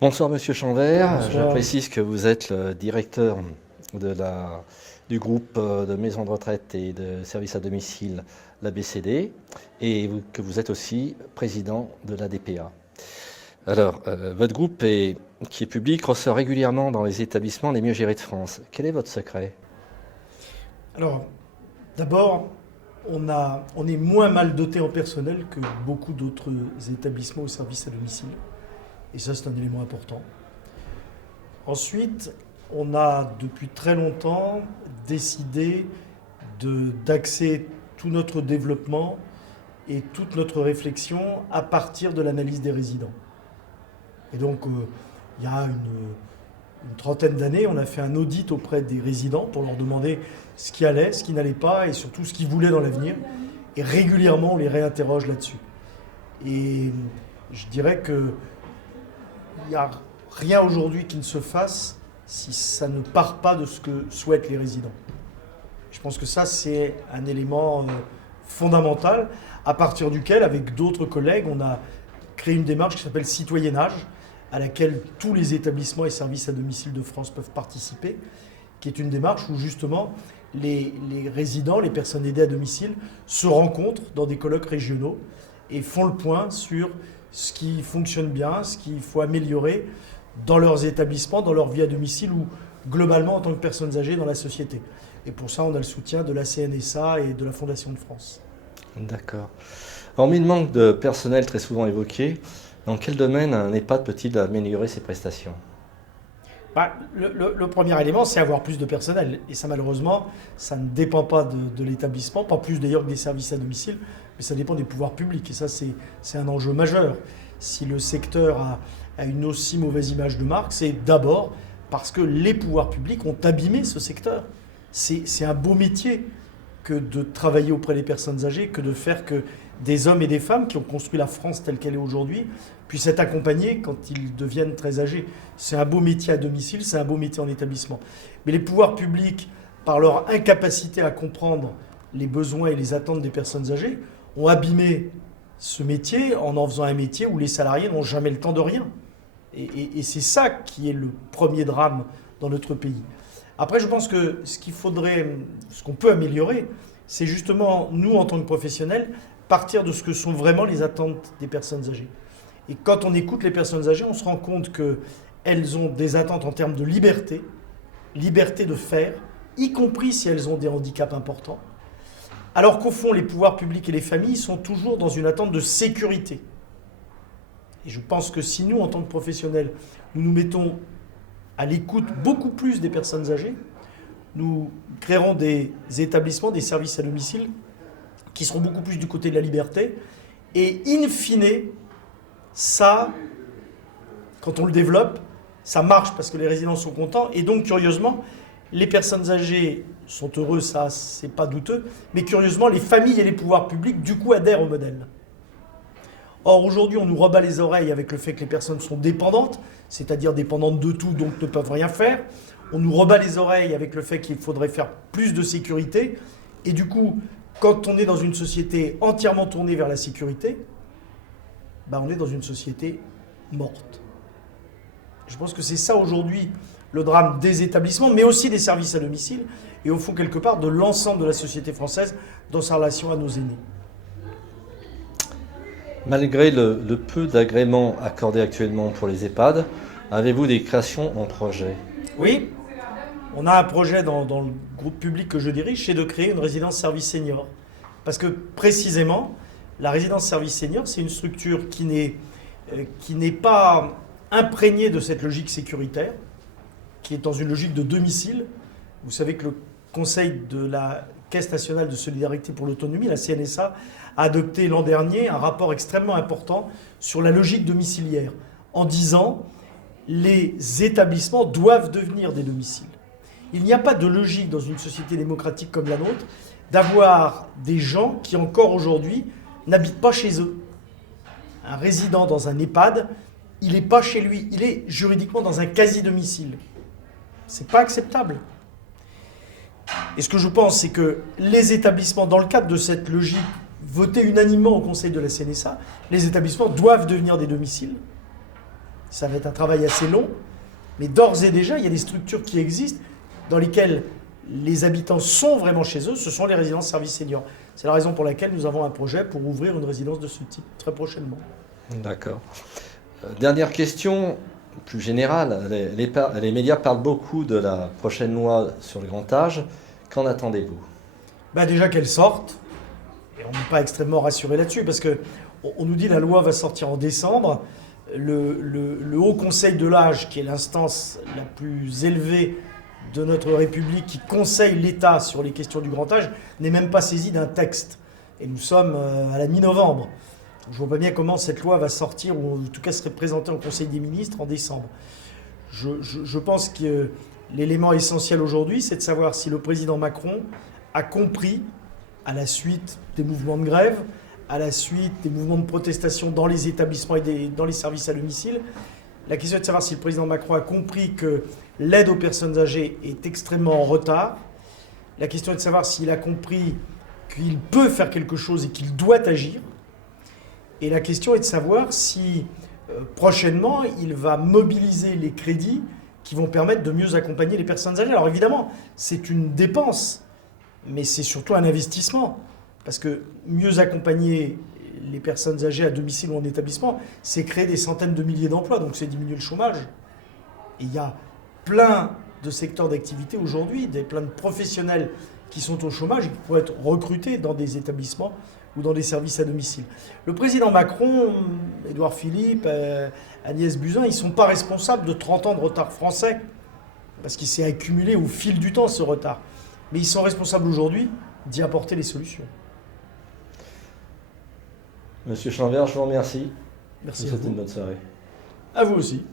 Bonsoir Monsieur Chanvert. Bonsoir. Je précise que vous êtes le directeur du groupe de maisons de retraite et de services à domicile, l'ABCD, et que vous êtes aussi président de l'ADPA. Alors, votre groupe, qui est public, ressort régulièrement dans les établissements les mieux gérés de France. Quel est votre secret? Alors, d'abord, on est moins mal doté en personnel que beaucoup d'autres établissements ou services à domicile. Et ça, c'est un élément important. Ensuite, on a depuis très longtemps décidé d'axer tout notre développement et toute notre réflexion à partir de l'analyse des résidents. Et donc, il y a une trentaine d'années, on a fait un audit auprès des résidents pour leur demander ce qui allait, ce qui n'allait pas et surtout ce qu'ils voulaient dans l'avenir. Et régulièrement, on les réinterroge là-dessus. Et je dirais que il n'y a rien aujourd'hui qui ne se fasse si ça ne part pas de ce que souhaitent les résidents. Je pense que ça, c'est un élément fondamental à partir duquel, avec d'autres collègues, on a créé une démarche qui s'appelle Citoyennage, à laquelle tous les établissements et services à domicile de France peuvent participer, qui est une démarche où justement les résidents, les personnes aidées à domicile se rencontrent dans des colloques régionaux et font le point sur ce qui fonctionne bien, ce qu'il faut améliorer dans leurs établissements, dans leur vie à domicile ou globalement en tant que personnes âgées dans la société. Et pour ça, on a le soutien de la CNSA et de la Fondation de France. D'accord. Hormis le manque de personnel très souvent évoqué, dans quel domaine un EHPAD peut-il améliorer ses prestations? Le premier élément, c'est avoir plus de personnel. Et ça, malheureusement, ça ne dépend pas de l'établissement, pas plus d'ailleurs que des services à domicile, mais ça dépend des pouvoirs publics. Et ça, c'est un enjeu majeur. Si le secteur a une aussi mauvaise image de marque, c'est d'abord parce que les pouvoirs publics ont abîmé ce secteur. C'est un beau métier que de travailler auprès des personnes âgées, que de faire que des hommes et des femmes qui ont construit la France telle qu'elle est aujourd'hui puissent être accompagnés quand ils deviennent très âgés. C'est un beau métier à domicile, c'est un beau métier en établissement. Mais les pouvoirs publics, par leur incapacité à comprendre les besoins et les attentes des personnes âgées, ont abîmé ce métier en faisant un métier où les salariés n'ont jamais le temps de rien. Et c'est ça qui est le premier drame dans notre pays. Après, je pense que ce qu'on peut améliorer, c'est justement, nous, en tant que professionnels, partir de ce que sont vraiment les attentes des personnes âgées. Et quand on écoute les personnes âgées, on se rend compte qu'elles ont des attentes en termes de liberté de faire, y compris si elles ont des handicaps importants, alors qu'au fond, les pouvoirs publics et les familles sont toujours dans une attente de sécurité. Et je pense que si nous, en tant que professionnels, nous nous mettons à l'écoute beaucoup plus des personnes âgées, nous créerons des établissements, des services à domicile qui seront beaucoup plus du côté de la liberté. Et in fine, ça, quand on le développe, ça marche parce que les résidents sont contents. Et donc, curieusement, les personnes âgées sont heureuses, ça, c'est pas douteux. Mais curieusement, les familles et les pouvoirs publics, du coup, adhèrent au modèle. Or, aujourd'hui, on nous rebat les oreilles avec le fait que les personnes sont dépendantes, c'est-à-dire dépendantes de tout, donc ne peuvent rien faire. On nous rebat les oreilles avec le fait qu'il faudrait faire plus de sécurité. Et du coup, quand on est dans une société entièrement tournée vers la sécurité, on est dans une société morte. Je pense que c'est ça aujourd'hui le drame des établissements, mais aussi des services à domicile, et au fond, quelque part, de l'ensemble de la société française dans sa relation à nos aînés. Malgré le peu d'agréments accordés actuellement pour les EHPAD, avez-vous des créations en projet? Oui, on a un projet dans le groupe public que je dirige, c'est de créer une résidence service senior. Parce que précisément, la résidence service senior, c'est une structure qui n'est pas imprégnée de cette logique sécuritaire, qui est dans une logique de domicile. Vous savez que le Conseil de la Caisse nationale de solidarité pour l'autonomie, la CNSA, a adopté l'an dernier un rapport extrêmement important sur la logique domiciliaire, en disant les établissements doivent devenir des domiciles. Il n'y a pas de logique dans une société démocratique comme la nôtre d'avoir des gens qui encore aujourd'hui n'habitent pas chez eux. Un résident dans un EHPAD, il n'est pas chez lui, il est juridiquement dans un quasi-domicile. C'est pas acceptable. Et ce que je pense, c'est que les établissements, dans le cadre de cette logique votée unanimement au Conseil de la CNSA, les établissements doivent devenir des domiciles. Ça va être un travail assez long, mais d'ores et déjà, il y a des structures qui existent dans lesquelles les habitants sont vraiment chez eux. Ce sont les résidences services seniors. C'est la raison pour laquelle nous avons un projet pour ouvrir une résidence de ce type très prochainement. D'accord. Dernière question, plus générale. Les médias parlent beaucoup de la prochaine loi sur le grand âge. Qu'en attendez-vous? Déjà qu'elle sorte, et on n'est pas extrêmement rassuré là-dessus, parce qu'on nous dit que la loi va sortir en décembre. Le Haut Conseil de l'âge, qui est l'instance la plus élevée de notre République, qui conseille l'État sur les questions du grand âge, n'est même pas saisi d'un texte. Et nous sommes à la mi-novembre. Je ne vois pas bien comment cette loi va sortir, ou en tout cas serait présentée au Conseil des ministres en décembre. Je pense que l'élément essentiel aujourd'hui, c'est de savoir si le président Macron a compris, à la suite des mouvements de grève, à la suite des mouvements de protestation dans les établissements et dans les services à domicile, la question est de savoir si le président Macron a compris que l'aide aux personnes âgées est extrêmement en retard. La question est de savoir s'il a compris qu'il peut faire quelque chose et qu'il doit agir. Et la question est de savoir si prochainement il va mobiliser les crédits qui vont permettre de mieux accompagner les personnes âgées. Alors évidemment, c'est une dépense, mais c'est surtout un investissement. Parce que mieux accompagner les personnes âgées à domicile ou en établissement, c'est créer des centaines de milliers d'emplois, donc c'est diminuer le chômage. Et il y a plein de secteurs d'activité aujourd'hui, plein de professionnels qui sont au chômage et qui pourraient être recrutés dans des établissements ou dans des services à domicile. Le président Macron, Édouard Philippe, Agnès Buzyn, ils ne sont pas responsables de 30 ans de retard français, parce qu'il s'est accumulé au fil du temps ce retard. Mais ils sont responsables aujourd'hui d'y apporter les solutions. Monsieur Chambert, je vous remercie. Merci Je à vous souhaite vous. une bonne soirée. À vous aussi.